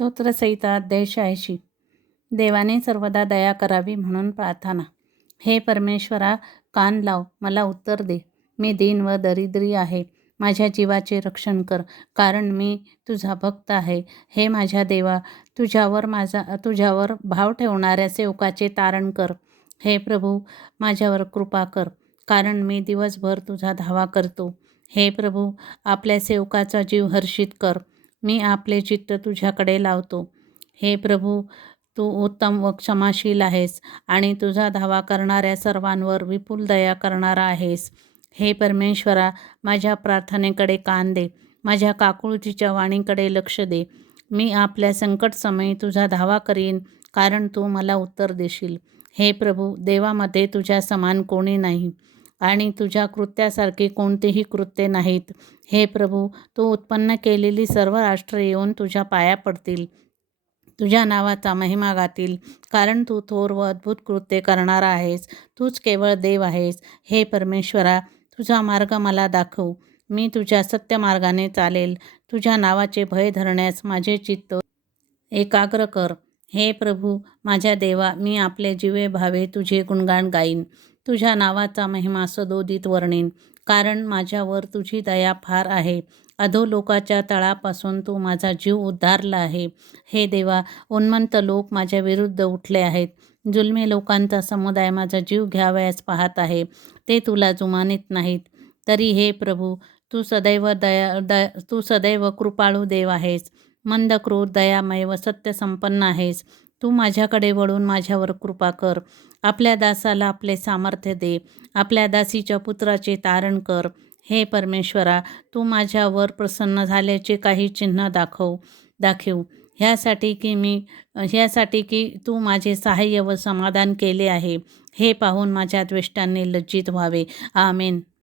स्तोत्रसंहिता अध्याय 86. देवाने सर्वदा दया करावी म्हणून प्रार्थना. हे परमेश्वरा, कान लाव, मला उत्तर दे. मी दीन व दरिद्री आहे. माझ्या जीवाचे रक्षण कर, कारण मी तुझा भक्त आहे. हे माझ्या देवा, तुझ्यावर भाव ठेवणाऱ्या सेवकाचे तारण कर. हे प्रभू, माझ्यावर कृपा कर, कारण मी दिवसभर तुझा धावा करतो. हे प्रभू, आपल्या सेवकाचा जीव हर्षित कर. मी आपले चित्त तुझ्याकडे लावतो. हे प्रभू, तू उत्तम व क्षमाशील आहेस आणि तुझा धावा करणाऱ्या सर्वांवर विपुल दया करणारा आहेस. हे परमेश्वरा, माझ्या प्रार्थनेकडे कान दे. माझ्या काकुळतीच्या वाणीकडे लक्ष दे. मी आपल्या संकटसमयी तुझा धावा करीन, कारण तू मला उत्तर देशील. हे प्रभू, देवामध्ये तुझ्या समान कोणी नाही आणि तुझ्या कृत्यासारखे कोणतेही कृत्य नाहीत. हे प्रभू, तू उत्पन्न केलेली सर्व राष्ट्रे येऊन तुझ्या पाया पडतील, तुझ्या नावाचा महिमा गातील, कारण तू थोर व अद्भुत कृत्य करणारा आहेस. तूच केवळ देव आहेस. हे परमेश्वरा, तुझा मार्ग मला दाखव. मी तुझ्या सत्य मार्गाने चालेल. तुझ्या नावाचे भय धरण्यास माझे चित्त एकाग्र कर. हे प्रभू, माझ्या देवा, मी आपले जीवे भावे तुझे गुणगान गाईन. तुझ्या नावाचा महिमा सदोदित वर्णीन, कारण माझ्यावर तुझी दया फार आहे. अधोलोकाच्या तळापासून तू माझा जीव उद्धारला आहे. हे देवा, उन्मत्त लोक माझ्या विरुद्ध उठले आहेत. जुलमी लोकांचा समुदाय माझा जीव घ्यावयास पाहत आहे. ते तुला जुमानीत नाहीत. तरी हे प्रभू, तू सदैव कृपाळू देव आहेस. मंद क्रूर, दयामय व सत्यसंपन्न आहेस. तू माझ्याकडे वळून माझ्यावर कृपा कर. आपल्या दासाला आपले सामर्थ्य दे. आपल्या दासीच्या पुत्राचे तारण कर. हे परमेश्वरा, तू माझ्यावर प्रसन्न झाल्याचे काही चिन्ह दाखव. ह्यासाठी की तू माझे सहाय्य व समाधान केले आहे. हे पाहून माझ्या द्वेष्टांनी लज्जित व्हावे. आमेन.